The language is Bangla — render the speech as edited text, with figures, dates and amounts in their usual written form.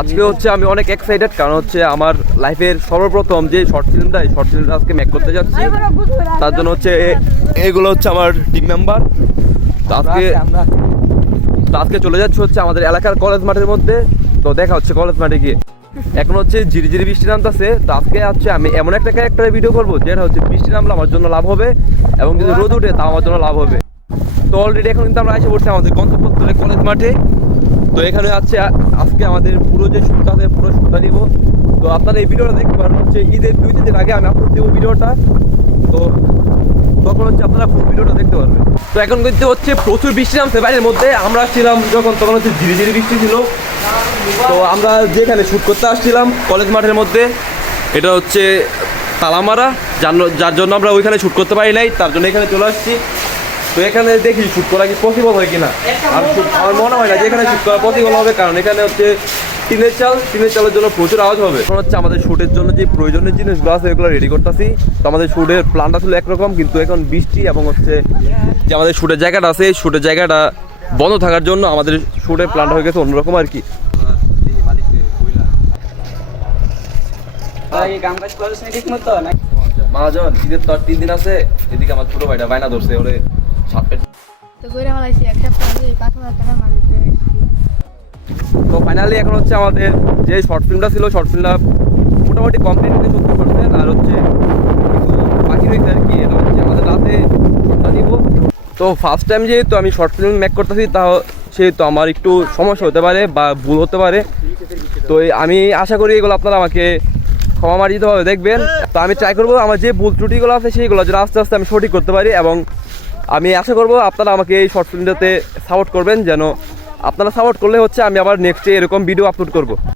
আজকে হচ্ছে আমি অনেক এক্সাইটেড, কারণ হচ্ছে আমার লাইফের সর্বপ্রথম যে শর্ট ফিল্মটা, এই শর্ট ফিল্মটা আজকে মেক করতে যাচ্ছি। তার জন্য হচ্ছে এগুলো হচ্ছে আমার টিম মেম্বার। তো আজকে চলে যাচ্ছে হচ্ছে আমাদের এলাকার কলেজ মাঠের মধ্যে। তো দেখা হচ্ছে কলেজ মাঠে গিয়ে। এখন হচ্ছে ঝিরি ঝিরি বৃষ্টি নামতেছে। তো আজকে হচ্ছে আমি এমন একটা ক্যারেক্টারের ভিডিও করবো যেটা হচ্ছে বৃষ্টি নামলে আমার জন্য লাভ হবে, এবং যদি রোদ উঠে তা আমার জন্য লাভ হবে। তো অলরেডি এখন কিন্তু আমরা এসে পড়ছি আমাদের গন্তব্যস্থলে কলেজ মাঠে। তো এখানে আছে আজকে আমাদের পুরো যে শ্যুটটা আছে পুরো শ্যুটটা নিব। তো আপনারা এই ভিডিওটা দেখতে পারেন হচ্ছে ঈদের 2-3 দিন আগে আমি আপলোড দেবো ভিডিওটা। তো তখন হচ্ছে আপনারা ফুল ভিডিওটা দেখতে পারবেন। তো এখন কিন্তু হচ্ছে প্রচুর বৃষ্টি নামছে বাইরের মধ্যে। আমরা ছিলাম যখন, তখন হচ্ছে ধীরে ধীরে বৃষ্টি ছিল। তো আমরা যেখানে শ্যুট করতে আসছিলাম কলেজ মাঠের মধ্যে, এটা হচ্ছে তালামারা, যার জন্য আমরা ওইখানে শ্যুট করতে পারি নাই, তার জন্য এখানে চলে আসছি। তো এখানে দেখি শ্যুট করা কি পসিবল হয় কিনা। আমার মনে হয় না যে এখানে শ্যুট করা পসিবল হবে, কারণ এখানে হচ্ছে টিনের চালের জন্য প্রচুর আওয়াজ হবে। এখন হচ্ছে আমাদের শ্যুটের জন্য যে প্রয়োজনীয় জিনিসগুলো আছে এগুলো রেডি করতেছি। তো আমাদের শ্যুটের প্ল্যানটা ছিল একরকম, কিন্তু এখন বৃষ্টি এবং হচ্ছে যে আমাদের শ্যুটের জায়গাটা আছে, শ্যুটের জায়গাটা বন্ধ থাকার জন্য আমাদের শ্যুটের প্ল্যানটা হয়ে গেছে অন্যরকম আর কি। মহাজন, ঈদের তো আর 3 দিন আছে। এদিকে আমার ছোট ভাইটা বায়না ধরছে, ওরে তো ফাইনালি এখন হচ্ছে আমাদের যে শর্ট ফিল্মটা ছিল, শর্ট ফিল্মটা মোটামুটি কমপ্লিট হতে 70%, আর হচ্ছে কিছু বাকি রয়েছে আর কি। এটা হচ্ছে আমাদের রাতে শ্যুটটা দিব। তো ফার্স্ট টাইম যেহেতু আমি শর্ট ফিল্ম মেক করতেছি, তা সেহেতু আমার একটু সমস্যা হতে পারে বা ভুল হতে পারে। তো আমি আশা করি এগুলো আপনারা আমাকে ক্ষমা মার্জিতভাবে দেখবেন। তো আমি ট্রাই করবো আমার যে ভুল ত্রুটিগুলো আছে সেইগুলো যেন আস্তে আস্তে আমি সঠিক করতে পারি, এবং আমি আশা করবো আপনারা আমাকে এই শর্ট ফিল্মটাতে সাপোর্ট করবেন। যেন আপনারা সাপোর্ট করলে হচ্ছে আমি আবার নেক্সটে এরকম ভিডিও আপলোড করব।